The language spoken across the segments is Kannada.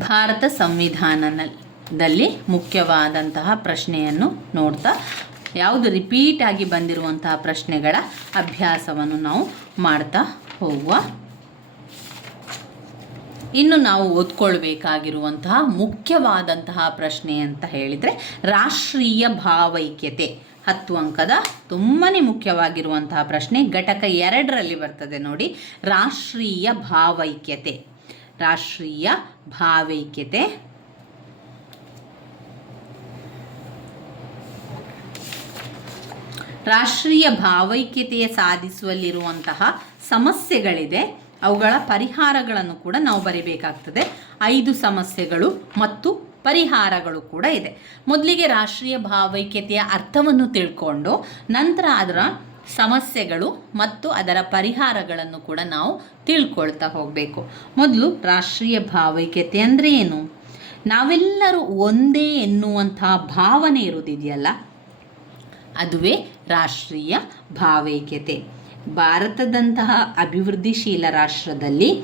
ಭಾರತ ಸಂವಿಧಾನದಲ್ಲಿ ಮುಖ್ಯವಾದಂತಹ ಪ್ರಶ್ನೆಯನ್ನು ನೋಡ್ತಾ, ಯಾವುದು ರಿಪೀಟ್ ಆಗಿ ಬಂದಿರುವಂತಹ ಪ್ರಶ್ನೆಗಳ ಅಭ್ಯಾಸವನ್ನು ನಾವು ಮಾಡ್ತಾ ಹೋಗುವ. ಇನ್ನು ನಾವು ಓದ್ಕೊಳ್ಬೇಕಾಗಿರುವಂತಹ ಮುಖ್ಯವಾದಂತಹ ಪ್ರಶ್ನೆ ಅಂತ ಹೇಳಿದರೆ, ರಾಷ್ಟ್ರೀಯ ಭಾವೈಕ್ಯತೆ. ಹತ್ತು ಅಂಕದ ತುಂಬಾ ಮುಖ್ಯವಾಗಿರುವಂತಹ ಪ್ರಶ್ನೆ, ಘಟಕ ಎರಡರಲ್ಲಿ ಬರ್ತದೆ ನೋಡಿ, ರಾಷ್ಟ್ರೀಯ ಭಾವೈಕ್ಯತೆ. ರಾಷ್ಟ್ರೀಯ ಭಾವೈಕ್ಯತೆ. ರಾಷ್ಟ್ರೀಯ ಭಾವೈಕ್ಯತೆಯ ಸಾಧಿಸುವಲ್ಲಿರುವಂತಹ ಸಮಸ್ಯೆಗಳಿದೆ. ಅವುಗಳ ಪರಿಹಾರಗಳನ್ನು ಕೂಡ ನಾವು ಬರೀಬೇಕಾಗ್ತದೆ. ಐದು ಸಮಸ್ಯೆಗಳು ಮತ್ತು ಪರಿಹಾರಗಳು ಕೂಡ ಇದೆ. ಮೊದಲಿಗೆ ರಾಷ್ಟ್ರೀಯ ಭಾವೈಕ್ಯತೆಯ ಅರ್ಥವನ್ನು ತಿಳ್ಕೊಂಡು ನಂತರ ಅದರ ಸಮಸ್ಯೆಗಳು ಮತ್ತು ಅದರ ಪರಿಹಾರಗಳನ್ನು ಕೂಡ ನಾವು ತಿಳ್ಕೊಳ್ತಾ ಹೋಗಬೇಕು. ಮೊದಲು ರಾಷ್ಟ್ರೀಯ ಭಾವೈಕ್ಯತೆ ಅಂದರೆ ಏನು? ನಾವೆಲ್ಲರೂ ಒಂದೇ ಎನ್ನುವಂತಹ ಭಾವನೆ ಇರುವುದಿದೆಯಲ್ಲ ಅದುವೇ ರಾಷ್ಟ್ರೀಯ ಭಾವೈಕ್ಯತೆ. ಭಾರತದಂತಹ ಅಭಿವೃದ್ಧಿಶೀಲ ರಾಷ್ಟ್ರದಲ್ಲಿ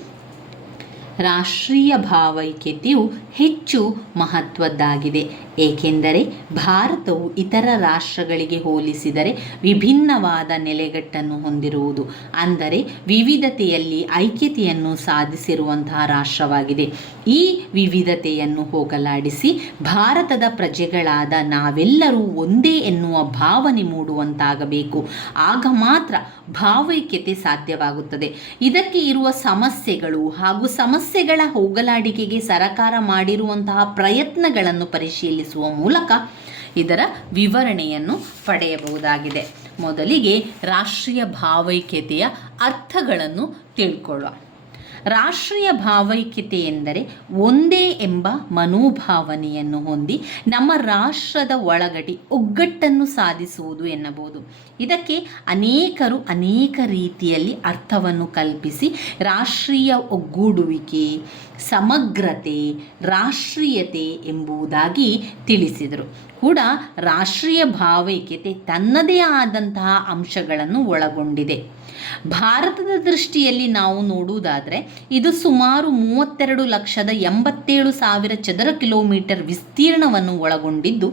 ರಾಷ್ಟ್ರೀಯ ಭಾವೈಕ್ಯತೆಯು ಹೆಚ್ಚು ಮಹತ್ವದ್ದಾಗಿದೆ. ಏಕೆಂದರೆ ಭಾರತವು ಇತರ ರಾಷ್ಟ್ರಗಳಿಗೆ ಹೋಲಿಸಿದರೆ ವಿಭಿನ್ನವಾದ ನೆಲೆಗಟ್ಟನ್ನು ಹೊಂದಿರುವುದು, ಅಂದರೆ ವಿವಿಧತೆಯಲ್ಲಿ ಐಕ್ಯತೆಯನ್ನು ಸಾಧಿಸಿರುವಂತಹ ರಾಷ್ಟ್ರವಾಗಿದೆ. ಈ ವಿವಿಧತೆಯನ್ನು ಹೋಗಲಾಡಿಸಿ ಭಾರತದ ಪ್ರಜೆಗಳಾದ ನಾವೆಲ್ಲರೂ ಒಂದೇ ಎನ್ನುವ ಭಾವನೆ ಮೂಡುವಂತಾಗಬೇಕು. ಆಗ ಮಾತ್ರ ಭಾವೈಕ್ಯತೆ ಸಾಧ್ಯವಾಗುತ್ತದೆ. ಇದಕ್ಕೆ ಇರುವ ಸಮಸ್ಯೆಗಳು ಹಾಗೂ ಸಮಸ್ಯೆಗಳ ಹೋಗಲಾಡಿಕೆಗೆ ಸರಕಾರ ಮಾಡಿರುವಂತಹ ಪ್ರಯತ್ನಗಳನ್ನು ಪರಿಶೀಲಿಸುವ ಮೂಲಕ ಇದರ ವಿವರಣೆಯನ್ನು ಪಡೆಯಬಹುದಾಗಿದೆ. ಮೊದಲಿಗೆ ರಾಷ್ಟ್ರೀಯ ಭಾವೈಕ್ಯತೆಯ ಅರ್ಥಗಳನ್ನು ತಿಳ್ಕೊಳ್ಳುವ. ರಾಷ್ಟ್ರೀಯ ಭಾವೈಕ್ಯತೆ ಎಂದರೆ ಒಂದೇ ಎಂಬ ಮನೋಭಾವನೆಯನ್ನು ಹೊಂದಿ ನಮ್ಮ ರಾಷ್ಟ್ರದ ಒಳಗಡೆ ಒಗ್ಗಟ್ಟನ್ನು ಸಾಧಿಸುವುದು ಎನ್ನಬಹುದು. ಇದಕ್ಕೆ ಅನೇಕರು ಅನೇಕ ರೀತಿಯಲ್ಲಿ ಅರ್ಥವನ್ನು ಕಲ್ಪಿಸಿ ರಾಷ್ಟ್ರೀಯ ಒಗ್ಗೂಡುವಿಕೆ, ಸಮಗ್ರತೆ, ರಾಷ್ಟ್ರೀಯತೆ ಎಂಬುದಾಗಿ ತಿಳಿಸಿದರು. ಕೂಡ ರಾಷ್ಟ್ರೀಯ ಭಾವೈಕ್ಯತೆ ತನ್ನದೇ ಆದಂತಹ ಅಂಶಗಳನ್ನು ಒಳಗೊಂಡಿದೆ. ಭಾರತದ ದೃಷ್ಟಿಯಲ್ಲಿ ನಾವು ನೋಡುವುದಾದರೆ, ಇದು ಸುಮಾರು ಮೂವತ್ತೆರಡು ಲಕ್ಷದ ಎಂಬತ್ತೇಳು ಸಾವಿರ ಚದರ ಕಿಲೋಮೀಟರ್ ವಿಸ್ತೀರ್ಣವನ್ನು ಒಳಗೊಂಡಿದ್ದು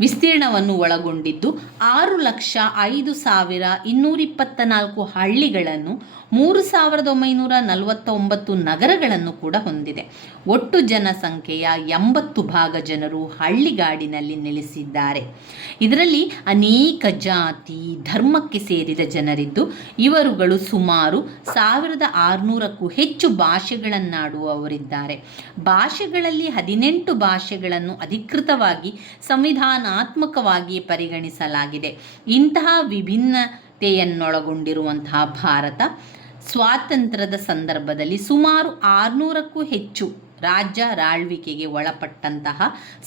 ವಿಸ್ತೀರ್ಣವನ್ನು ಒಳಗೊಂಡಿದ್ದು ಆರು ಲಕ್ಷ ಐದು ಸಾವಿರ ಇನ್ನೂರಿಪ್ಪತ್ತ ನಾಲ್ಕು ಹಳ್ಳಿಗಳನ್ನು ಮೂರು ಸಾವಿರದ ಒಂಬೈನೂರ ನಲವತ್ತೊಂಬತ್ತು ನಗರಗಳನ್ನು ಕೂಡ ಹೊಂದಿದೆ. ಒಟ್ಟು ಜನಸಂಖ್ಯೆಯ ಎಂಬತ್ತು ಭಾಗ ಜನರು ಹಳ್ಳಿಗಾಡಿನಲ್ಲಿ ನೆಲೆಸಿದ್ದಾರೆ. ಇದರಲ್ಲಿ ಅನೇಕ ಜಾತಿ, ಧರ್ಮಕ್ಕೆ ಸೇರಿದ ಜನರಿದ್ದು, ಇವರುಗಳು ಸುಮಾರು ಸಾವಿರದ ಆರುನೂರಕ್ಕೂ ಹೆಚ್ಚು ಭಾಷೆಗಳನ್ನಾಡುವವರಿದ್ದಾರೆ. ಭಾಷೆಗಳಲ್ಲಿ ಹದಿನೆಂಟು ಭಾಷೆಗಳನ್ನು ಅಧಿಕೃತವಾಗಿ ಸಂವಿಧಾನಾತ್ಮಕವಾಗಿ ಪರಿಗಣಿಸಲಾಗಿದೆ. ಇಂತಹ ವಿಭಿನ್ನತೆಯನ್ನೊಳಗೊಂಡಿರುವಂತಹ ಭಾರತ ಸ್ವಾತಂತ್ರ್ಯದ ಸಂದರ್ಭದಲ್ಲಿ ಸುಮಾರು ಆರುನೂರಕ್ಕೂ ಹೆಚ್ಚು ರಾಜ್ಯ ರಾಳ್ವಿಕೆಗೆ ಒಳಪಟ್ಟಂತಹ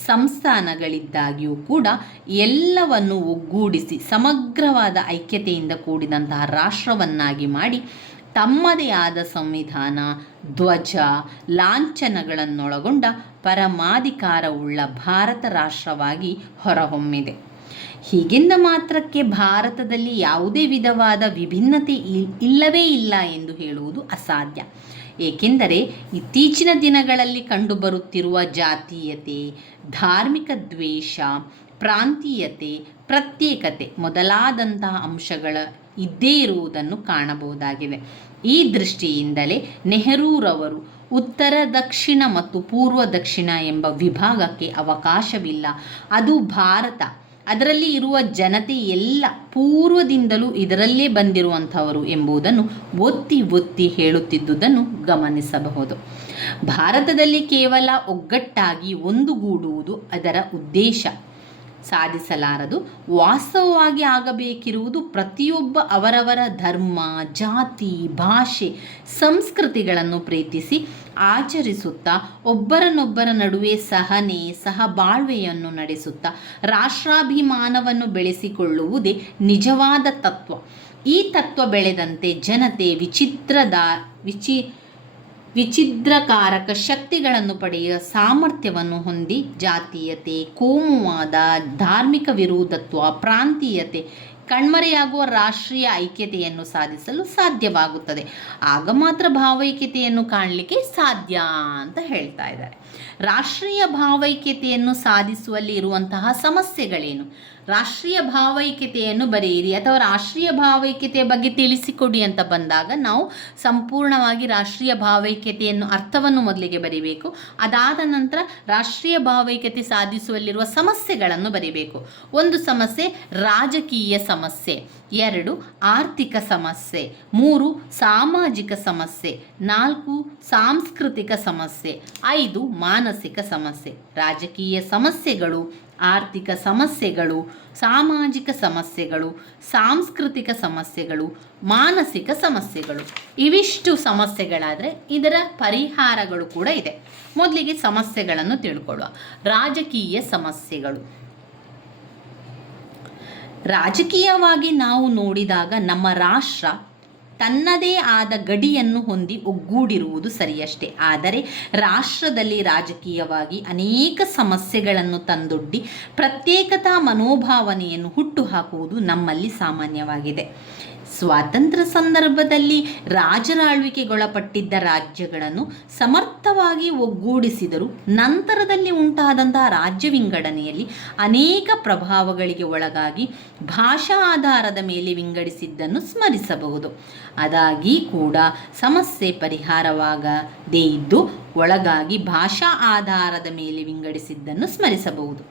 ಸಂಸ್ಥಾನಗಳಿದ್ದಾಗಿಯೂ ಕೂಡ ಎಲ್ಲವನ್ನು ಒಗ್ಗೂಡಿಸಿ ಸಮಗ್ರವಾದ ಐಕ್ಯತೆಯಿಂದ ಕೂಡಿದಂತಹ ರಾಷ್ಟ್ರವನ್ನಾಗಿ ಮಾಡಿ ತಮ್ಮದೇ ಆದ ಸಂವಿಧಾನ, ಧ್ವಜ, ಲಾಂಛನಗಳನ್ನೊಳಗೊಂಡ ಪರಮಾಧಿಕಾರವುಳ್ಳ ಭಾರತ ರಾಷ್ಟ್ರವಾಗಿ ಹೊರಹೊಮ್ಮಿದೆ. ಹೀಗೆಂದ ಮಾತ್ರಕ್ಕೆ ಭಾರತದಲ್ಲಿ ಯಾವುದೇ ವಿಧವಾದ ವಿಭಿನ್ನತೆ ಇಲ್- ಇಲ್ಲವೇ ಇಲ್ಲ ಎಂದು ಹೇಳುವುದು ಅಸಾಧ್ಯ. ಏಕೆಂದರೆ ಇತ್ತೀಚಿನ ದಿನಗಳಲ್ಲಿ ಕಂಡುಬರುತ್ತಿರುವ ಜಾತೀಯತೆ, ಧಾರ್ಮಿಕ ದ್ವೇಷ, ಪ್ರಾಂತೀಯತೆ, ಪ್ರತ್ಯೇಕತೆ ಮೊದಲಾದಂತಹ ಅಂಶಗಳ ಇದ್ದೇ ಇರುವುದನ್ನು ಕಾಣಬಹುದಾಗಿದೆ. ಈ ದೃಷ್ಟಿಯಿಂದಲೇ ನೆಹರೂರವರು ಉತ್ತರ, ದಕ್ಷಿಣ ಮತ್ತು ಪೂರ್ವ ದಕ್ಷಿಣ ಎಂಬ ವಿಭಾಗಕ್ಕೆ ಅವಕಾಶವಿಲ್ಲ. ಅದು ಭಾರತ. ಅದರಲ್ಲಿ ಇರುವ ಜನತೆ ಎಲ್ಲ ಪೂರ್ವದಿಂದಲೂ ಇದರಲ್ಲೇ ಬಂದಿರುವಂಥವರು ಎಂಬುದನ್ನು ಒತ್ತಿ ಒತ್ತಿ ಹೇಳುತ್ತಿದ್ದುದನ್ನು ಗಮನಿಸಬಹುದು. ಭಾರತದಲ್ಲಿ ಕೇವಲ ಒಗ್ಗಟ್ಟಾಗಿ ಒಂದುಗೂಡುವುದು ಅದರ ಉದ್ದೇಶ. ಸಾಧಿಸಲಾರದು. ವಾಸ್ತವವಾಗಿ ಆಗಬೇಕಿರುವುದು ಪ್ರತಿಯೊಬ್ಬ ಅವರವರ ಧರ್ಮ, ಜಾತಿ, ಭಾಷೆ, ಸಂಸ್ಕೃತಿಗಳನ್ನು ಪ್ರೀತಿಸಿ ಆಚರಿಸುತ್ತಾ ಒಬ್ಬರನ್ನೊಬ್ಬರ ನಡುವೆ ಸಹನೆ, ಸಹಬಾಳ್ವೆಯನ್ನು ನಡೆಸುತ್ತಾ ರಾಷ್ಟ್ರಾಭಿಮಾನವನ್ನು ಬೆಳೆಸಿಕೊಳ್ಳುವುದೇ ನಿಜವಾದ ತತ್ವ. ಈ ತತ್ವ ಬೆಳೆದಂತೆ ಜನತೆ ವಿಚಿತ್ರದ, ವಿಚಿ ವಿಚಿದ್ರಕಾರಕ ಶಕ್ತಿಗಳನ್ನು ಪಡೆಯುವ ಸಾಮರ್ಥ್ಯವನ್ನು ಹೊಂದಿ ಜಾತೀಯತೆ, ಕೋಮುವಾದ, ಧಾರ್ಮಿಕ ವಿರೋಧತ್ವ, ಪ್ರಾಂತೀಯತೆ, ಕಣ್ಮರೆಯಾಗುವ ರಾಷ್ಟ್ರೀಯ ಐಕ್ಯತೆಯನ್ನು ಸಾಧಿಸಲು ಸಾಧ್ಯವಾಗುತ್ತದೆ. ಆಗ ಮಾತ್ರ ಭಾವೈಕ್ಯತೆಯನ್ನು ಕಾಣಲಿಕ್ಕೆ ಸಾಧ್ಯ ಅಂತ ಹೇಳ್ತಾ ಇದ್ದಾರೆ. ರಾಷ್ಟ್ರೀಯ ಭಾವೈಕ್ಯತೆಯನ್ನು ಸಾಧಿಸುವಲ್ಲಿ ಇರುವಂತಹ ಸಮಸ್ಯೆಗಳೇನು? ರಾಷ್ಟ್ರೀಯ ಭಾವೈಕ್ಯತೆಯನ್ನು ಬರೆಯಿರಿ ಅಥವಾ ರಾಷ್ಟ್ರೀಯ ಭಾವೈಕ್ಯತೆಯ ಬಗ್ಗೆ ತಿಳಿಸಿಕೊಡಿ ಅಂತ ಬಂದಾಗ ನಾವು ಸಂಪೂರ್ಣವಾಗಿ ರಾಷ್ಟ್ರೀಯ ಭಾವೈಕ್ಯತೆಯನ್ನು ಅರ್ಥವನ್ನು ಮೊದಲಿಗೆ ಬರೀಬೇಕು. ಅದಾದ ನಂತರ ರಾಷ್ಟ್ರೀಯ ಭಾವೈಕ್ಯತೆ ಸಾಧಿಸುವಲ್ಲಿರುವ ಸಮಸ್ಯೆಗಳನ್ನು ಬರೀಬೇಕು. ಒಂದು ಸಮಸ್ಯೆ, ರಾಜಕೀಯ ಸಮಸ್ಯೆ. ಎರಡು, ಆರ್ಥಿಕ ಸಮಸ್ಯೆ. ಮೂರು, ಸಾಮಾಜಿಕ ಸಮಸ್ಯೆ. ನಾಲ್ಕು, ಸಾಂಸ್ಕೃತಿಕ ಸಮಸ್ಯೆ. ಐದು, ಮಾನಸಿಕ ಸಮಸ್ಯೆ. ರಾಜಕೀಯ ಸಮಸ್ಯೆಗಳು. ಆರ್ಥಿಕ ಸಮಸ್ಯೆಗಳು, ಸಾಮಾಜಿಕ ಸಮಸ್ಯೆಗಳು, ಸಾಂಸ್ಕೃತಿಕ ಸಮಸ್ಯೆಗಳು, ಮಾನಸಿಕ ಸಮಸ್ಯೆಗಳು. ಇವಿಷ್ಟು ಸಮಸ್ಯೆಗಳಾದರೆ ಇದರ ಪರಿಹಾರಗಳು ಕೂಡ ಇದೆ. ಮೊದಲಿಗೆ ಸಮಸ್ಯೆಗಳನ್ನು ತಿಳ್ಕೊಳ್ಳುವ. ರಾಜಕೀಯ ಸಮಸ್ಯೆಗಳು. ರಾಜಕೀಯವಾಗಿ ನಾವು ನೋಡಿದಾಗ ನಮ್ಮ ರಾಷ್ಟ್ರ ತನ್ನದೇ ಆದ ಗಡಿಯನ್ನು ಹೊಂದಿ ಒಗ್ಗೂಡಿರುವುದು ಸರಿಯಷ್ಟೇ. ಆದರೆ ರಾಷ್ಟ್ರದಲ್ಲಿ ರಾಜಕೀಯವಾಗಿ ಅನೇಕ ಸಮಸ್ಯೆಗಳನ್ನು ತಂದೊಡ್ಡಿ ಪ್ರತ್ಯೇಕತಾ ಮನೋಭಾವನೆಯನ್ನು ಹುಟ್ಟುಹಾಕುವುದು ನಮ್ಮಲ್ಲಿ ಸಾಮಾನ್ಯವಾಗಿದೆ. ಸ್ವಾತಂತ್ರ್ಯ ಸಂದರ್ಭದಲ್ಲಿ ರಾಜರ ಆಳ್ವಿಕೆಗೊಳಪಟ್ಟಿದ್ದ ರಾಜ್ಯಗಳನ್ನು ಸಮರ್ಥವಾಗಿ ಒಗ್ಗೂಡಿಸಿದರು ನಂತರದಲ್ಲಿ ಉಂಟಾದಂತಹ ರಾಜ್ಯ ವಿಂಗಡಣೆಯಲ್ಲಿ ಅನೇಕ ಪ್ರಭಾವಗಳಿಗೆ ಒಳಗಾಗಿ ಭಾಷಾ ಆಧಾರದ ಮೇಲೆ ವಿಂಗಡಿಸಿದ್ದನ್ನು ಸ್ಮರಿಸಬಹುದು. ಅದಾಗಿ ಕೂಡ ಸಮಸ್ಯೆ ಪರಿಹಾರವಾಗದೇ ಇದ್ದು, ಒಳಗಾಗಿ ಭಾಷಾ ಆಧಾರದ ಮೇಲೆ ವಿಂಗಡಿಸಿದ್ದನ್ನು ಸ್ಮರಿಸಬಹುದು.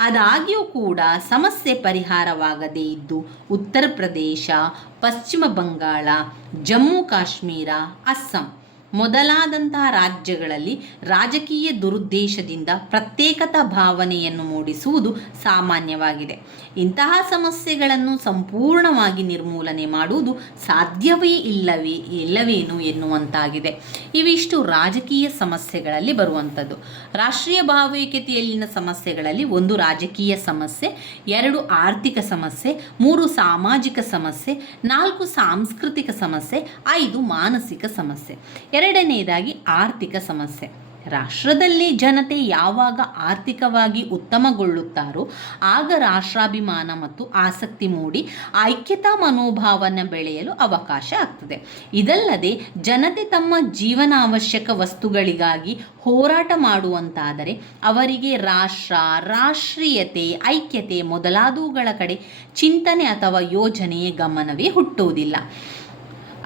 ಆದಾಗ್ಯೂ ಕೂಡ ಸಮಸ್ಯೆ ಪರಿಹಾರವಾಗದೇ ಇದ್ದು ಉತ್ತರ ಪ್ರದೇಶ ಪಶ್ಚಿಮ ಬಂಗಾಳ ಜಮ್ಮು ಕಾಶ್ಮೀರ ಅಸ್ಸಾಂ. ಮೊದಲಾದಂತಹ ರಾಜ್ಯಗಳಲ್ಲಿ ರಾಜಕೀಯ ದುರುದ್ದೇಶದಿಂದ ಪ್ರತ್ಯೇಕತಾ ಭಾವನೆಯನ್ನು ಮೂಡಿಸುವುದು ಸಾಮಾನ್ಯವಾಗಿದೆ. ಇಂತಹ ಸಮಸ್ಯೆಗಳನ್ನು ಸಂಪೂರ್ಣವಾಗಿ ನಿರ್ಮೂಲನೆ ಮಾಡುವುದು ಸಾಧ್ಯವೇ ಇಲ್ಲವೇ, ಇಲ್ಲವೇನು ಎನ್ನುವಂತಾಗಿದೆ. ಇವಿಷ್ಟು ರಾಜಕೀಯ ಸಮಸ್ಯೆಗಳಲ್ಲಿ ಬರುವಂಥದ್ದು. ರಾಷ್ಟ್ರೀಯ ಭಾವೈಕ್ಯತೆಯಲ್ಲಿನ ಸಮಸ್ಯೆಗಳಲ್ಲಿ ಒಂದು ರಾಜಕೀಯ ಸಮಸ್ಯೆ, ಎರಡು ಆರ್ಥಿಕ ಸಮಸ್ಯೆ, ಮೂರು ಸಾಮಾಜಿಕ ಸಮಸ್ಯೆ, ನಾಲ್ಕು ಸಾಂಸ್ಕೃತಿಕ ಸಮಸ್ಯೆ, ಐದು ಮಾನಸಿಕ ಸಮಸ್ಯೆ. ಎರಡನೆಯದಾಗಿ ಆರ್ಥಿಕ ಸಮಸ್ಯೆ. ರಾಷ್ಟ್ರದಲ್ಲಿ ಜನತೆ ಯಾವಾಗ ಆರ್ಥಿಕವಾಗಿ ಉತ್ತಮಗೊಳ್ಳುತ್ತಾರೋ, ಆಗ ರಾಷ್ಟ್ರಾಭಿಮಾನ ಮತ್ತು ಆಸಕ್ತಿ ಮೂಡಿ ಐಕ್ಯತಾ ಮನೋಭಾವನೆ ಬೆಳೆಯಲು ಅವಕಾಶ ಆಗ್ತದೆ. ಇದಲ್ಲದೆ ಜನತೆ ತಮ್ಮ ಜೀವನಾವಶ್ಯಕ ವಸ್ತುಗಳಿಗಾಗಿ ಹೋರಾಟ ಮಾಡುವಂತಾದರೆ ಅವರಿಗೆ ರಾಷ್ಟ್ರ, ರಾಷ್ಟ್ರೀಯತೆ, ಐಕ್ಯತೆ ಮೊದಲಾದವುಗಳ ಕಡೆ ಚಿಂತನೆ ಅಥವಾ ಯೋಜನೆಯ ಗಮನವೇ ಹುಟ್ಟುವುದಿಲ್ಲ.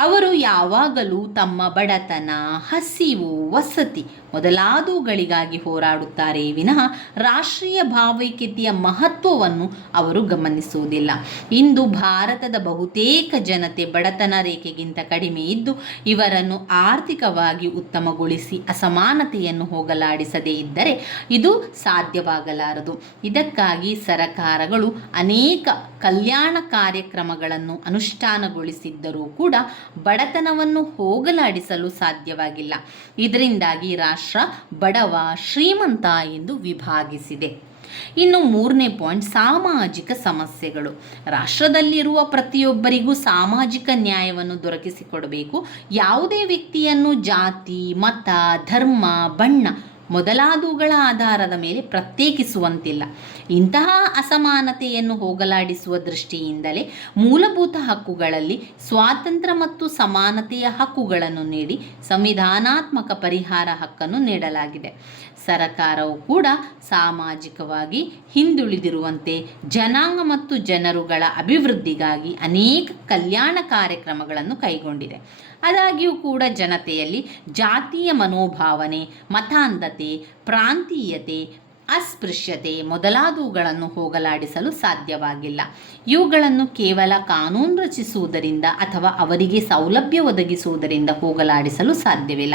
ಅವರು ಯಾವಾಗಲೂ ತಮ್ಮ ಬಡತನ, ಹಸಿವು, ವಸತಿ ಮೊದಲಾದವುಗಳಿಗಾಗಿ ಹೋರಾಡುತ್ತಾರೆ. ವಿನಃ ರಾಷ್ಟ್ರೀಯ ಭಾವೈಕ್ಯತೆಯ ಮಹತ್ವವನ್ನು ಅವರು ಗಮನಿಸುವುದಿಲ್ಲ. ಇಂದು ಭಾರತದ ಬಹುತೇಕ ಜನತೆ ಬಡತನ ರೇಖೆಗಿಂತ ಕಡಿಮೆ ಇದ್ದು, ಇವರನ್ನು ಆರ್ಥಿಕವಾಗಿ ಉತ್ತಮಗೊಳಿಸಿ ಅಸಮಾನತೆಯನ್ನು ಹೋಗಲಾಡಿಸದೇ ಇದ್ದರೆ ಇದು ಸಾಧ್ಯವಾಗಲಾರದು. ಇದಕ್ಕಾಗಿ ಸರಕಾರಗಳು ಅನೇಕ ಕಲ್ಯಾಣ ಕಾರ್ಯಕ್ರಮಗಳನ್ನು ಅನುಷ್ಠಾನಗೊಳಿಸಿದ್ದರೂ ಕೂಡ ಬಡತನವನ್ನು ಹೋಗಲಾಡಿಸಲು ಸಾಧ್ಯವಾಗಿಲ್ಲ. ಇದರಿಂದಾಗಿ ರಾಷ್ಟ್ರ ಬಡವ ಶ್ರೀಮಂತ ಎಂದು ವಿಭಾಗಿಸಿದೆ. ಇನ್ನು ಮೂರನೇ ಪಾಯಿಂಟ್, ಸಾಮಾಜಿಕ ಸಮಸ್ಯೆಗಳು. ರಾಷ್ಟ್ರದಲ್ಲಿರುವ ಪ್ರತಿಯೊಬ್ಬರಿಗೂ ಸಾಮಾಜಿಕ ನ್ಯಾಯವನ್ನು ದೊರಕಿಸಿಕೊಡಬೇಕು. ಯಾವುದೇ ವ್ಯಕ್ತಿಯನ್ನು ಜಾತಿ, ಮತ, ಧರ್ಮ, ಬಣ್ಣ ಮೊದಲಾದವುಗಳ ಆಧಾರದ ಮೇಲೆ ಪ್ರತ್ಯೇಕಿಸುವಂತಿಲ್ಲ. ಇಂತಹ ಅಸಮಾನತೆಯನ್ನು ಹೋಗಲಾಡಿಸುವ ದೃಷ್ಟಿಯಿಂದಲೇ ಮೂಲಭೂತ ಹಕ್ಕುಗಳಲ್ಲಿ ಸ್ವಾತಂತ್ರ್ಯ ಮತ್ತು ಸಮಾನತೆಯ ಹಕ್ಕುಗಳನ್ನು ನೀಡಿ ಸಂವಿಧಾನಾತ್ಮಕ ಪರಿಹಾರ ಹಕ್ಕನ್ನು ನೀಡಲಾಗಿದೆ. ಸರಕಾರವು ಕೂಡ ಸಾಮಾಜಿಕವಾಗಿ ಹಿಂದುಳಿದಿರುವಂತೆ ಜನಾಂಗ ಮತ್ತು ಜನರುಗಳ ಅಭಿವೃದ್ಧಿಗಾಗಿ ಅನೇಕ ಕಲ್ಯಾಣ ಕಾರ್ಯಕ್ರಮಗಳನ್ನು ಕೈಗೊಂಡಿದೆ. ಆದಾಗ್ಯೂ ಕೂಡ ಜನತೆಯಲ್ಲಿ ಜಾತಿಯ ಮನೋಭಾವನೆ, ಮತಾಂಧತೆ, ಪ್ರಾಂತೀಯತೆ ಅಸ್ಪೃಶ್ಯತೆ ಮೊದಲಾದವುಗಳನ್ನು ಹೋಗಲಾಡಿಸಲು ಸಾಧ್ಯವಾಗಿಲ್ಲ. ಇವುಗಳನ್ನು ಕೇವಲ ಕಾನೂನು ರಚಿಸುವುದರಿಂದ ಅಥವಾ ಅವರಿಗೆ ಸೌಲಭ್ಯ ಒದಗಿಸುವುದರಿಂದ ಹೋಗಲಾಡಿಸಲು ಸಾಧ್ಯವಿಲ್ಲ.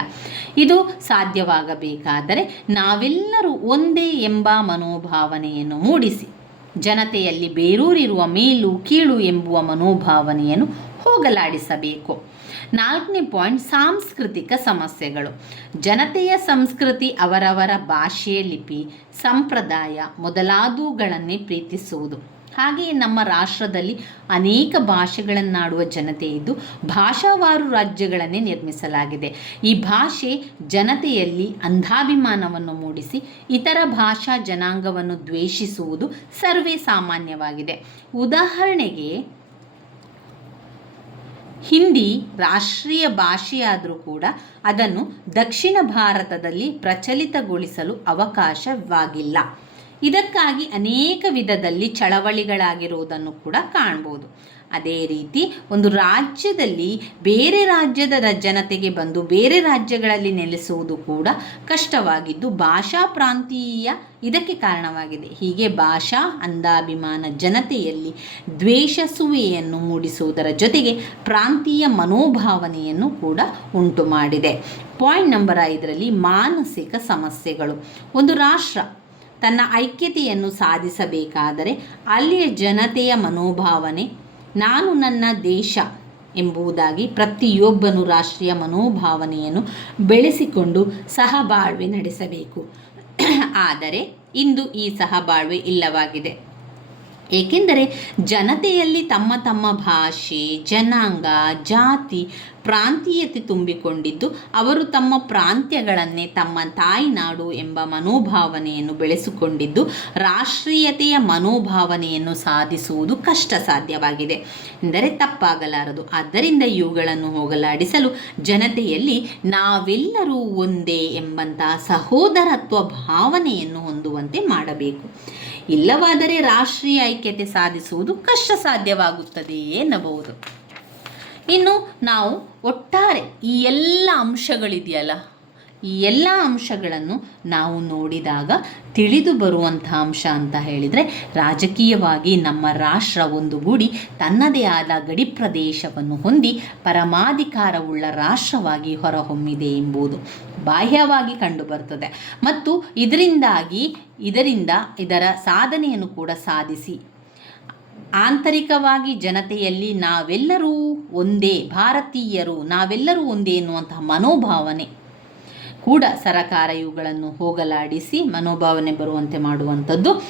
ಇದು ಸಾಧ್ಯವಾಗಬೇಕಾದರೆ ನಾವೆಲ್ಲರೂ ಒಂದೇ ಎಂಬ ಮನೋಭಾವನೆಯನ್ನು ಮೂಡಿಸಿ, ಜನತೆಯಲ್ಲಿ ಬೇರೂರಿರುವ ಮೇಲು ಕೀಳು ಎಂಬುವ ಮನೋಭಾವನೆಯನ್ನು ಹೋಗಲಾಡಿಸಬೇಕು. ನಾಲ್ಕನೇ ಪಾಯಿಂಟ್, ಸಾಂಸ್ಕೃತಿಕ ಸಮಸ್ಯೆಗಳು. ಜನತೆಯ ಸಂಸ್ಕೃತಿ ಅವರವರ ಭಾಷೆ, ಲಿಪಿ, ಸಂಪ್ರದಾಯ ಮೊದಲಾದವುಗಳನ್ನೇ ಪ್ರೀತಿಸುವುದು. ಹಾಗೆಯೇ ನಮ್ಮ ರಾಷ್ಟ್ರದಲ್ಲಿ ಅನೇಕ ಭಾಷೆಗಳನ್ನಾಡುವ ಜನತೆ ಇದ್ದು, ಭಾಷಾವಾರು ರಾಜ್ಯಗಳನ್ನೇ ನಿರ್ಮಿಸಲಾಗಿದೆ. ಈ ಭಾಷೆ ಜನತೆಯಲ್ಲಿ ಅಂಧಾಭಿಮಾನವನ್ನು ಮೂಡಿಸಿ, ಇತರ ಭಾಷಾ ಜನಾಂಗವನ್ನು ದ್ವೇಷಿಸುವುದು ಸರ್ವೇ ಸಾಮಾನ್ಯವಾಗಿದೆ. ಉದಾಹರಣೆಗೆ ಹಿಂದಿ ರಾಷ್ಟ್ರೀಯ ಭಾಷೆಯಾದರೂ ಕೂಡ ಅದನ್ನು ದಕ್ಷಿಣ ಭಾರತದಲ್ಲಿ ಪ್ರಚಲಿತಗೊಳಿಸಲು ಅವಕಾಶವಾಗಿಲ್ಲ. ಇದಕ್ಕಾಗಿ ಅನೇಕ ವಿಧದಲ್ಲಿ ಚಳವಳಿಗಳಾಗಿರುವುದನ್ನು ಕೂಡ ಕಾಣ್ಬೋದು. ಅದೇ ರೀತಿ ಒಂದು ರಾಜ್ಯದಲ್ಲಿ ಬೇರೆ ರಾಜ್ಯದ ಜನತೆಗೆ ಬಂದು ಬೇರೆ ರಾಜ್ಯಗಳಲ್ಲಿ ನೆಲೆಸುವುದು ಕೂಡ ಕಷ್ಟವಾಗಿದ್ದು ಭಾಷಾ ಪ್ರಾಂತೀಯ ಇದಕ್ಕೆ ಕಾರಣವಾಗಿದೆ. ಹೀಗೆ ಭಾಷಾ ಅಂಧಾಭಿಮಾನ ಜನತೆಯಲ್ಲಿ ದ್ವೇಷಸುವೆಯನ್ನು ಮೂಡಿಸುವುದರ ಜೊತೆಗೆ ಪ್ರಾಂತೀಯ ಮನೋಭಾವನೆಯನ್ನು ಕೂಡ ಉಂಟು ಮಾಡಿದೆ ಪಾಯಿಂಟ್ ನಂಬರ್ ಐದರಲ್ಲಿ ಮಾನಸಿಕ ಸಮಸ್ಯೆಗಳು. ಒಂದು ರಾಷ್ಟ್ರ ತನ್ನ ಐಕ್ಯತೆಯನ್ನು ಸಾಧಿಸಬೇಕಾದರೆ ಅಲ್ಲಿಯ ಜನತೆಯ ಮನೋಭಾವನೆ, ನಾನು ನನ್ನ ದೇಶ ಎಂಬುದಾಗಿ ಪ್ರತಿಯೊಬ್ಬನು ರಾಷ್ಟ್ರೀಯ ಮನೋಭಾವನೆಯನ್ನು ಬೆಳೆಸಿಕೊಂಡು ಸಹಬಾಳ್ವೆ ನಡೆಸಬೇಕು. ಆದರೆ ಇಂದು ಈ ಸಹಬಾಳ್ವೆ ಇಲ್ಲವಾಗಿದೆ. ಏಕೆಂದರೆ ಜನತೆಯಲ್ಲಿ ತಮ್ಮ ತಮ್ಮ ಭಾಷೆ, ಜನಾಂಗ, ಜಾತಿ ಪ್ರಾಂತೀಯತೆ ತುಂಬಿಕೊಂಡಿದ್ದು, ಅವರು ತಮ್ಮ ಪ್ರಾಂತ್ಯಗಳನ್ನೇ ತಮ್ಮ ತಾಯಿನಾಡು ಎಂಬ ಮನೋಭಾವನೆಯನ್ನು ಬೆಳೆಸಿಕೊಂಡಿದ್ದು, ರಾಷ್ಟ್ರೀಯತೆಯ ಮನೋಭಾವನೆಯನ್ನು ಸಾಧಿಸುವುದು ಕಷ್ಟ ಸಾಧ್ಯವಾಗಿದೆ ಎಂದರೆ ತಪ್ಪಾಗಲಾರದು. ಆದ್ದರಿಂದ ಇವುಗಳನ್ನು ಹೋಗಲಾಡಿಸಲು ಜನತೆಯಲ್ಲಿ ನಾವೆಲ್ಲರೂ ಒಂದೇ ಎಂಬಂತಹ ಸಹೋದರತ್ವ ಭಾವನೆಯನ್ನು ಹೊಂದುವಂತೆ ಮಾಡಬೇಕು. ಇಲ್ಲವಾದರೆ ರಾಷ್ಟ್ರೀಯ ಐಕ್ಯತೆ ಸಾಧಿಸುವುದು ಕಷ್ಟ ಸಾಧ್ಯವಾಗುತ್ತದೆ ಎನ್ನಬಹುದು. ಇನ್ನು ನಾವು ಒಟ್ಟಾರೆ ಈ ಎಲ್ಲ ಅಂಶಗಳಿದೆಯಲ್ಲ, ಈ ಎಲ್ಲ ಅಂಶಗಳನ್ನು ನಾವು ನೋಡಿದಾಗ ತಿಳಿದು ಬರುವಂಥ ಅಂಶ ಅಂತ ಹೇಳಿದರೆ ರಾಜಕೀಯವಾಗಿ ನಮ್ಮ ರಾಷ್ಟ್ರ ಒಂದುಗೂಡಿ ತನ್ನದೇ ಆದ ಗಡಿ ಪ್ರದೇಶವನ್ನು ಹೊಂದಿ ಪರಮಾಧಿಕಾರವುಳ್ಳ ರಾಷ್ಟ್ರವಾಗಿ ಹೊರಹೊಮ್ಮಿದೆ ಎಂಬುದು ಬಾಹ್ಯವಾಗಿ ಕಂಡುಬರ್ತದೆ. ಮತ್ತು ಇದರಿಂದಾಗಿ, ಇದರಿಂದ ಇದರ ಸಾಧನೆಯನ್ನು ಕೂಡ ಸಾಧಿಸಿ. ಆಂತರಿಕವಾಗಿ ಜನತೆಯಲ್ಲಿ ನಾವೆಲ್ಲರೂ ಒಂದೇ, ಭಾರತೀಯರು, ನಾವೆಲ್ಲರೂ ಒಂದೇ ಎನ್ನುವಂತಹ ಮನೋಭಾವನೆ ಕೂಡ ಸರಕಾರ ಇವುಗಳನ್ನು ಹೋಗಲಾಡಿಸಿ ಮನೋಭಾವನೆ ಬರುವಂತೆ ಮಾಡುವಂಥದ್ದು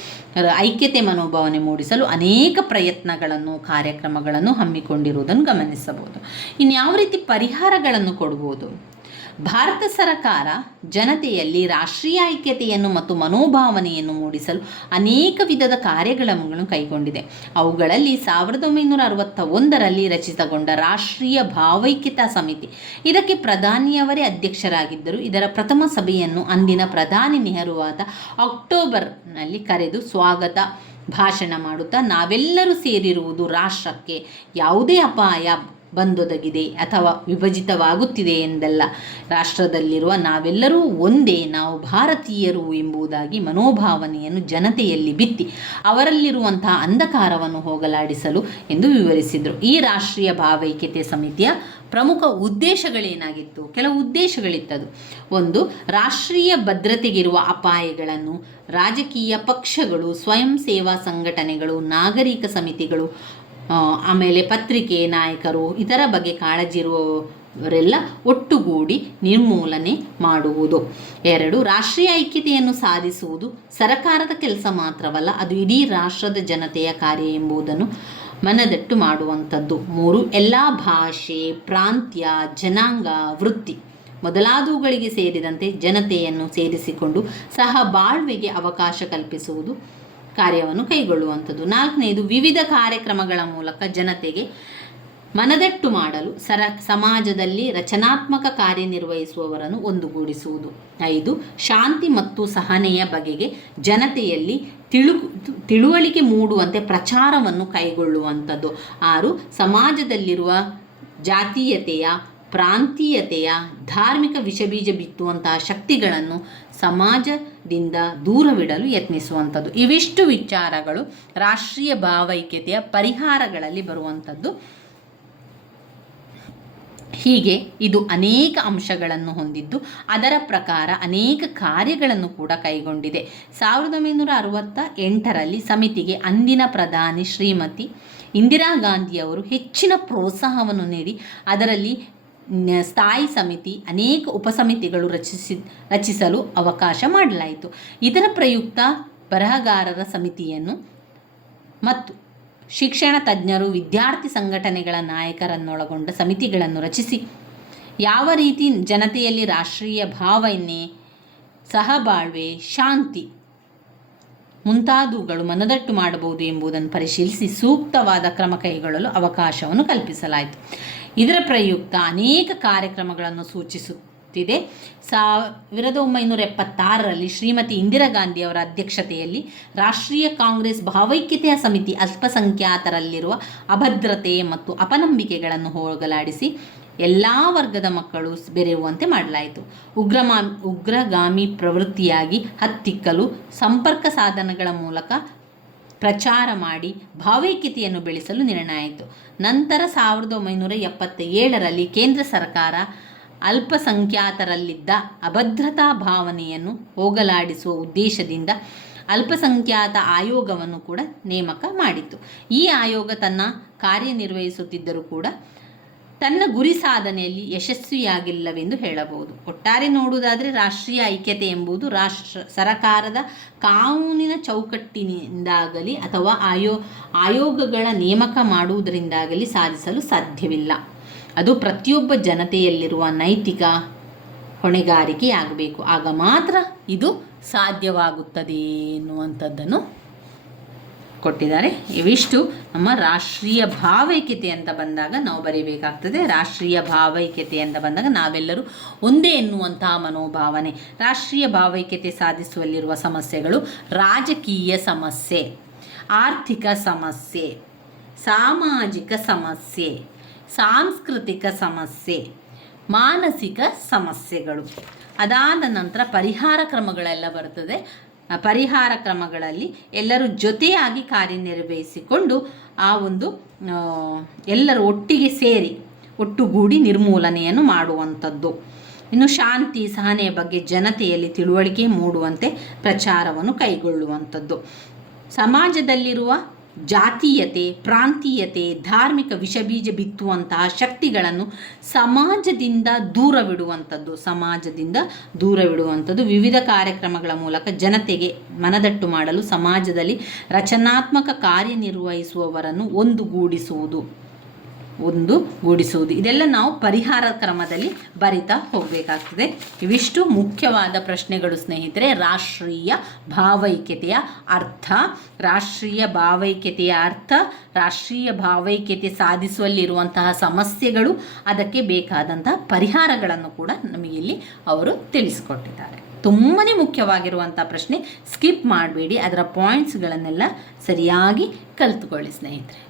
ಐಕ್ಯತೆ ಮನೋಭಾವನೆ ಮೂಡಿಸಲು ಅನೇಕ ಪ್ರಯತ್ನಗಳನ್ನು, ಕಾರ್ಯಕ್ರಮಗಳನ್ನು ಹಮ್ಮಿಕೊಂಡಿರುವುದನ್ನು ಗಮನಿಸಬಹುದು. ಇನ್ಯಾವ ಯಾವ ರೀತಿ ಪರಿಹಾರಗಳನ್ನು ಕೊಡ್ಬೋದು? ಭಾರತ ಸರಕಾರ ಜನತೆಯಲ್ಲಿ ರಾಷ್ಟ್ರೀಯ ಐಕ್ಯತೆಯನ್ನು ಮತ್ತು ಮನೋಭಾವನೆಯನ್ನು ಮೂಡಿಸಲು ಅನೇಕ ವಿಧದ ಕಾರ್ಯಕ್ರಮಗಳನ್ನು ಕೈಗೊಂಡಿದೆ. ಅವುಗಳಲ್ಲಿ ಸಾವಿರದ ಒಂಬೈನೂರ ಅರವತ್ತ ಒಂದರಲ್ಲಿ ರಚಿತಗೊಂಡ ರಾಷ್ಟ್ರೀಯ ಭಾವೈಕ್ಯತಾ ಸಮಿತಿ. ಇದಕ್ಕೆ ಪ್ರಧಾನಿಯವರೇ ಅಧ್ಯಕ್ಷರಾಗಿದ್ದರು. ಇದರ ಪ್ರಥಮ ಸಭೆಯನ್ನು ಅಂದಿನ ಪ್ರಧಾನಿ ನೆಹರುವಾದ ಅಕ್ಟೋಬರ್ನಲ್ಲಿ ಕರೆದು ಸ್ವಾಗತ, ಭಾಷಣ ಮಾಡುತ್ತಾ ನಾವೆಲ್ಲರೂ ಸೇರಿರುವುದು ರಾಷ್ಟ್ರಕ್ಕೆ ಯಾವುದೇ ಅಪಾಯ ಬಂದೊದಗಿದೆ ಅಥವಾ ವಿಭಜಿತವಾಗುತ್ತಿದೆ ಎಂದಲ್ಲ. ರಾಷ್ಟ್ರದಲ್ಲಿರುವ ನಾವೆಲ್ಲರೂ ಒಂದೇ, ನಾವು ಭಾರತೀಯರು ಎಂಬುದಾಗಿ ಮನೋಭಾವನೆಯನ್ನು ಜನತೆಯಲ್ಲಿ ಬಿತ್ತಿ ಅವರಲ್ಲಿರುವಂತಹ ಅಂಧಕಾರವನ್ನು ಹೋಗಲಾಡಿಸಲು ಎಂದು ವಿವರಿಸಿದರು. ಈ ರಾಷ್ಟ್ರೀಯ ಭಾವೈಕ್ಯತೆ ಸಮಿತಿಯ ಪ್ರಮುಖ ಉದ್ದೇಶಗಳೇನಾಗಿತ್ತು? ಕೆಲವು ಉದ್ದೇಶಗಳಿತ್ತದು. ಒಂದು, ರಾಷ್ಟ್ರೀಯ ಭದ್ರತೆಗಿರುವ ಅಪಾಯಗಳನ್ನು ರಾಜಕೀಯ ಪಕ್ಷಗಳು, ಸ್ವಯಂ ಸೇವಾ ಸಂಘಟನೆಗಳು, ನಾಗರಿಕ ಸಮಿತಿಗಳು ಆಮೇಲೆ ಪತ್ರಿಕೆ ನಾಯಕರು ಇದರ ಬಗ್ಗೆ ಕಾಳಜಿ ಇರುವವರೆಲ್ಲ ಒಟ್ಟುಗೂಡಿ ನಿರ್ಮೂಲನೆ ಮಾಡುವುದು. ಎರಡು, ರಾಷ್ಟ್ರೀಯ ಐಕ್ಯತೆಯನ್ನು ಸಾಧಿಸುವುದು ಸರಕಾರದ ಕೆಲಸ ಮಾತ್ರವಲ್ಲ, ಅದು ಇಡೀ ರಾಷ್ಟ್ರದ ಜನತೆಯ ಕಾರ್ಯ ಎಂಬುದನ್ನು ಮನದಟ್ಟು ಮಾಡುವಂಥದ್ದು. ಮೂರು, ಎಲ್ಲ ಭಾಷೆ, ಪ್ರಾಂತ್ಯ, ಜನಾಂಗ, ವೃತ್ತಿ ಮೊದಲಾದವುಗಳಿಗೆ ಸೇರಿದಂತೆ ಜನತೆಯನ್ನು ಸೇರಿಸಿಕೊಂಡು ಸಹ ಬಾಳ್ವೆಗೆ ಅವಕಾಶ ಕಲ್ಪಿಸುವುದು ಕಾರ್ಯವನ್ನು ಕೈಗೊಳ್ಳುವಂಥದ್ದು. ನಾಲ್ಕನೇದು, ವಿವಿಧ ಕಾರ್ಯಕ್ರಮಗಳ ಮೂಲಕ ಜನತೆಗೆ ಮನದಟ್ಟು ಮಾಡಲು ಸರ, ಸಮಾಜದಲ್ಲಿ ರಚನಾತ್ಮಕ ಕಾರ್ಯನಿರ್ವಹಿಸುವವರನ್ನು ಒಂದುಗೂಡಿಸುವುದು. ಐದು, ಶಾಂತಿ ಮತ್ತು ಸಹನೆಯ ಬಗೆಗೆ ಜನತೆಯಲ್ಲಿ ತಿಳು, ತಿಳುವಳಿಕೆ ಮೂಡುವಂತೆ ಪ್ರಚಾರವನ್ನು ಕೈಗೊಳ್ಳುವಂಥದ್ದು. ಆರು, ಸಮಾಜದಲ್ಲಿರುವ ಜಾತೀಯತೆಯ, ಪ್ರಾಂತೀಯತೆಯ ಧಾರ್ಮಿಕ ವಿಷಬೀಜ ಬಿತ್ತುವಂತಹ ಶಕ್ತಿಗಳನ್ನು ಸಮಾಜದಿಂದ ದೂರವಿಡಲು ಯತ್ನಿಸುವಂಥದ್ದು. ಇವಿಷ್ಟು ವಿಚಾರಗಳು ರಾಷ್ಟ್ರೀಯ ಭಾವೈಕ್ಯತೆಯ ಪರಿಹಾರಗಳಲ್ಲಿ ಬರುವಂಥದ್ದು. ಹೀಗೆ ಇದು ಅನೇಕ ಅಂಶಗಳನ್ನು ಹೊಂದಿದ್ದು, ಅದರ ಪ್ರಕಾರ ಅನೇಕ ಕಾರ್ಯಗಳನ್ನು ಕೂಡ ಕೈಗೊಂಡಿದೆ. ಸಾವಿರದ ಒಂಬೈನೂರ ಅರವತ್ತ ಎಂಟರಲ್ಲಿ ಸಮಿತಿಗೆ ಅಂದಿನ ಪ್ರಧಾನಿ ಶ್ರೀಮತಿ ಇಂದಿರಾ ಗಾಂಧಿಯವರು ಹೆಚ್ಚಿನ ಪ್ರೋತ್ಸಾಹವನ್ನು ನೀಡಿ, ಅದರಲ್ಲಿ ಸ್ಥಾಯಿ ಸಮಿತಿ ಅನೇಕ ಉಪಸಮಿತಿಗಳು ರಚಿಸಿ ರಚಿಸಲು ಅವಕಾಶ ಮಾಡಲಾಯಿತು. ಇದರ ಪ್ರಯುಕ್ತ ಬರಹಗಾರರ ಸಮಿತಿಯನ್ನು ಮತ್ತು ಶಿಕ್ಷಣ ತಜ್ಞರು, ವಿದ್ಯಾರ್ಥಿ ಸಂಘಟನೆಗಳ ನಾಯಕರನ್ನೊಳಗೊಂಡ ಸಮಿತಿಗಳನ್ನು ರಚಿಸಿ, ಯಾವ ರೀತಿ ಜನತೆಯಲ್ಲಿ ರಾಷ್ಟ್ರೀಯ ಭಾವನೆ, ಸಹಬಾಳ್ವೆ, ಶಾಂತಿ ಮುಂತಾದವುಗಳು ಮನದಟ್ಟು ಮಾಡಬಹುದು ಎಂಬುದನ್ನು ಪರಿಶೀಲಿಸಿ ಸೂಕ್ತವಾದ ಕ್ರಮ ಕೈಗೊಳ್ಳಲು ಅವಕಾಶವನ್ನು ಕಲ್ಪಿಸಲಾಯಿತು. ಇದರ ಪ್ರಯುಕ್ತ ಅನೇಕ ಕಾರ್ಯಕ್ರಮಗಳನ್ನು ಸೂಚಿಸುತ್ತಿದೆ. ಸಾವಿರದ ಒಂಬೈನೂರ ಎಪ್ಪತ್ತಾರರಲ್ಲಿ ಶ್ರೀಮತಿ ಇಂದಿರಾ ಗಾಂಧಿ ಅವರ ಅಧ್ಯಕ್ಷತೆಯಲ್ಲಿ ರಾಷ್ಟ್ರೀಯ ಕಾಂಗ್ರೆಸ್ ಭಾವೈಕ್ಯತೆಯ ಸಮಿತಿ ಅಲ್ಪಸಂಖ್ಯಾತರಲ್ಲಿರುವ ಅಭದ್ರತೆ ಮತ್ತು ಅಪನಂಬಿಕೆಗಳನ್ನು ಹೋಗಲಾಡಿಸಿ ಎಲ್ಲ ವರ್ಗದ ಮಕ್ಕಳು ಬೆರೆಯುವಂತೆ ಮಾಡಲಾಯಿತು. ಉಗ್ರಮಾ, ಉಗ್ರಗಾಮಿ ಪ್ರವೃತ್ತಿಯಾಗಿ ಹತ್ತಿಕ್ಕಲು ಸಂಪರ್ಕ ಸಾಧನಗಳ ಮೂಲಕ ಪ್ರಚಾರ ಮಾಡಿ ಭಾವೈಕ್ಯತೆಯನ್ನು ಬೆಳೆಸಲು ನಿರ್ಣಯ ಆಯಿತು ನಂತರ ಸಾವಿರದ ಒಂಬೈನೂರ ಎಪ್ಪತ್ತ ಏಳರಲ್ಲಿ ಕೇಂದ್ರ ಸರ್ಕಾರ ಅಲ್ಪಸಂಖ್ಯಾತರಲ್ಲಿದ್ದ ಅಭದ್ರತಾ ಭಾವನೆಯನ್ನು ಹೋಗಲಾಡಿಸುವ ಉದ್ದೇಶದಿಂದ ಅಲ್ಪಸಂಖ್ಯಾತ ಆಯೋಗವನ್ನು ಕೂಡ ನೇಮಕ ಮಾಡಿತು ಈ ಆಯೋಗ ತನ್ನ ಕಾರ್ಯನಿರ್ವಹಿಸುತ್ತಿದ್ದರೂ ಕೂಡ ತನ್ನ ಗುರಿ ಸಾಧನೆಯಲ್ಲಿ ಯಶಸ್ವಿಯಾಗಿಲ್ಲವೆಂದು ಹೇಳಬಹುದು. ಒಟ್ಟಾರೆ ನೋಡುವುದಾದರೆ ರಾಷ್ಟ್ರೀಯ ಐಕ್ಯತೆ ಎಂಬುದು ರಾಷ್ಟ್ರ ಸರಕಾರದ ಕಾನೂನಿನ ಚೌಕಟ್ಟಿನಿಂದಾಗಲಿ ಅಥವಾ ಆಯೋ, ಆಯೋಗಗಳ ನೇಮಕ ಮಾಡುವುದರಿಂದಾಗಲಿ ಸಾಧಿಸಲು ಸಾಧ್ಯವಿಲ್ಲ. ಅದು ಪ್ರತಿಯೊಬ್ಬ ಜನತೆಯಲ್ಲಿರುವ ನೈತಿಕ ಹೊಣೆಗಾರಿಕೆಯಾಗಬೇಕು. ಆಗ ಮಾತ್ರ ಇದು ಸಾಧ್ಯವಾಗುತ್ತದೆ ಎನ್ನುವಂಥದ್ದನ್ನು ಕೊಟ್ಟಿದ್ದಾರೆ. ಇವಿಷ್ಟು ನಮ್ಮ ರಾಷ್ಟ್ರೀಯ ಭಾವೈಕ್ಯತೆ ಅಂತ ಬಂದಾಗ ನಾವು ಬರೀಬೇಕಾಗ್ತದೆ. ರಾಷ್ಟ್ರೀಯ ಭಾವೈಕ್ಯತೆ ಅಂತ ಬಂದಾಗ ನಾವೆಲ್ಲರೂ ಒಂದೇ ಎನ್ನುವಂತಹ ಮನೋಭಾವನೆ. ರಾಷ್ಟ್ರೀಯ ಭಾವೈಕ್ಯತೆ ಸಾಧಿಸುವಲ್ಲಿರುವ ಸಮಸ್ಯೆಗಳು ರಾಜಕೀಯ ಸಮಸ್ಯೆ, ಆರ್ಥಿಕ ಸಮಸ್ಯೆ, ಸಾಮಾಜಿಕ ಸಮಸ್ಯೆ, ಸಾಂಸ್ಕೃತಿಕ ಸಮಸ್ಯೆ, ಮಾನಸಿಕ ಸಮಸ್ಯೆಗಳು. ಅದಾದ ನಂತರ ಪರಿಹಾರ ಕ್ರಮಗಳೆಲ್ಲ ಬರ್ತದೆ. ಪರಿಹಾರ ಕ್ರಮಗಳಲ್ಲಿ ಎಲ್ಲರೂ ಜೊತೆಯಾಗಿ ಕಾರ್ಯನಿರ್ವಹಿಸಿಕೊಂಡು ಆ ಒಂದು ಎಲ್ಲರೂ ಒಟ್ಟಿಗೆ ಸೇರಿ ಒಟ್ಟುಗೂಡಿ ನಿರ್ಮೂಲನೆಯನ್ನು ಮಾಡುವಂಥದ್ದು. ಇನ್ನು ಶಾಂತಿ ಸಹನೆಯ ಬಗ್ಗೆ ಜನತೆಯಲ್ಲಿ ತಿಳುವಳಿಕೆ ಮೂಡುವಂತೆ ಪ್ರಚಾರವನ್ನು ಕೈಗೊಳ್ಳುವಂಥದ್ದು. ಸಮಾಜದಲ್ಲಿರುವ ಜಾತೀಯತೆ, ಪ್ರಾಂತೀಯತೆ, ಧಾರ್ಮಿಕ ವಿಷಬೀಜ ಬಿತ್ತುವಂತಹ ಶಕ್ತಿಗಳನ್ನು ಸಮಾಜದಿಂದ ದೂರವಿಡುವಂಥದ್ದು ಸಮಾಜದಿಂದ ದೂರವಿಡುವಂಥದ್ದು. ವಿವಿಧ ಕಾರ್ಯಕ್ರಮಗಳ ಮೂಲಕ ಜನತೆಗೆ ಮನದಟ್ಟು ಮಾಡಲು ಸಮಾಜದಲ್ಲಿ ರಚನಾತ್ಮಕ ಕಾರ್ಯನಿರ್ವಹಿಸುವವರನ್ನು ಒಂದುಗೂಡಿಸುವುದು. ಒಂದು ಗೂಡಿಸುವುದು. ಇದೆಲ್ಲ ನಾವು ಪರಿಹಾರ ಕ್ರಮದಲ್ಲಿ ಬರಿತಾ ಹೋಗಬೇಕಾಗ್ತದೆ. ಇವಿಷ್ಟು ಮುಖ್ಯವಾದ ಪ್ರಶ್ನೆಗಳು ಸ್ನೇಹಿತರೆ. ರಾಷ್ಟ್ರೀಯ ಭಾವೈಕ್ಯತೆಯ ಅರ್ಥ. ರಾಷ್ಟ್ರೀಯ ಭಾವೈಕ್ಯತೆಯ ಅರ್ಥ, ರಾಷ್ಟ್ರೀಯ ಭಾವೈಕ್ಯತೆ ಸಾಧಿಸುವಲ್ಲಿರುವಂತಹ ಸಮಸ್ಯೆಗಳು, ಅದಕ್ಕೆ ಬೇಕಾದಂತಹ ಪರಿಹಾರಗಳನ್ನು ಕೂಡ ನಮಗೆ ಇಲ್ಲಿ ಅವರು ತಿಳಿಸಿಕೊಟ್ಟಿದ್ದಾರೆ. ತುಂಬಾ ಮುಖ್ಯವಾಗಿರುವಂಥ ಪ್ರಶ್ನೆ, ಸ್ಕಿಪ್ ಮಾಡಬೇಡಿ. ಅದರ ಪಾಯಿಂಟ್ಸ್ಗಳನ್ನೆಲ್ಲ ಸರಿಯಾಗಿ ಕಲಿತುಕೊಳ್ಳಿ ಸ್ನೇಹಿತರೆ.